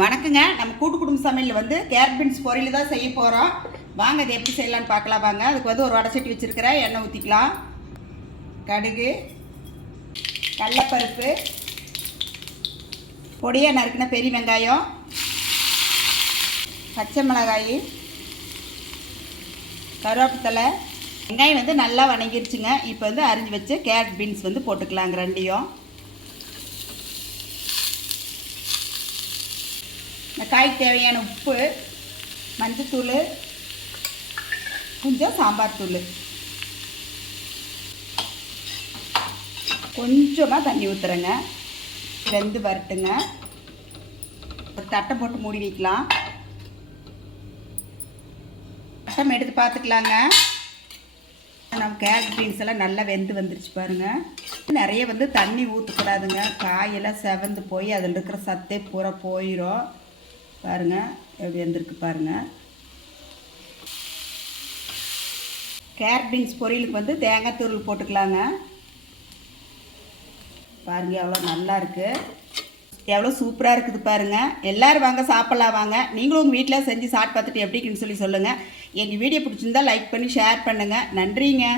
வணக்கங்க. நம்ம கூட்டு குடும்ப சமையல் வந்து கேரட் பீன்ஸ் பொரியல் தான் செய்ய போகிறோம். வாங்க இது எப்படி செய்யலான்னு பார்க்கலாம் வாங்க. அதுக்கு வந்து ஒரு வடைச்சட்டி வச்சுருக்கிறேன். எண்ணெய் ஊற்றிக்கலாம். கடுகு, கடலைப்பருப்பு, பொடியாக நறுக்கின பெரிய வெங்காயம், பச்சை மிளகாய், கருவேப்பிலை. வெங்காயம் வந்து நல்லா வணங்கிருச்சுங்க. இப்போ வந்து அரிஞ்சு வச்சு கேரட் பீன்ஸ் வந்து போட்டுக்கலாங்க ரெண்டையும். இந்த காய்க்கு தேவையான உப்பு, மஞ்சத்தூள், கொஞ்சம் சாம்பார் தூள், கொஞ்சமாக தண்ணி ஊற்றுறேங்க. வெந்து வரட்டுங்க. ஒரு தட்டை போட்டு மூடி வைக்கலாம். தட்டம் எடுத்து பார்த்துக்கலாங்க. நம்ம கேரட் பீன்ஸ் எல்லாம் நல்லா வெந்து வந்துருச்சு பாருங்கள். நிறைய வந்து தண்ணி ஊற்றக்கூடாதுங்க. காயெல்லாம் செவந்து போய் அதில் இருக்கிற சத்தே பூரா போயிடும். பாருங்கள் எப்படி வெந்திருக்கு பாருங்கள். கேரட் பீன்ஸ் பொரியலுக்கு வந்து தேங்காய் தூள் போட்டுக்கலாங்க. பாருங்கள் எவ்வளோ நல்லா இருக்குது, எவ்வளோ சூப்பராக இருக்குது பாருங்கள். எல்லோரும் வாங்க சாப்பிட்லாம் வாங்க. நீங்களும் உங்கள் வீட்டில் செஞ்சு சாப்பிட்டு பார்த்துட்டு எப்படின்னு சொல்லி சொல்லுங்கள். எங்கள் வீடியோ பிடிச்சிருந்தா லைக் பண்ணி ஷேர் பண்ணுங்கள். நன்றிங்க.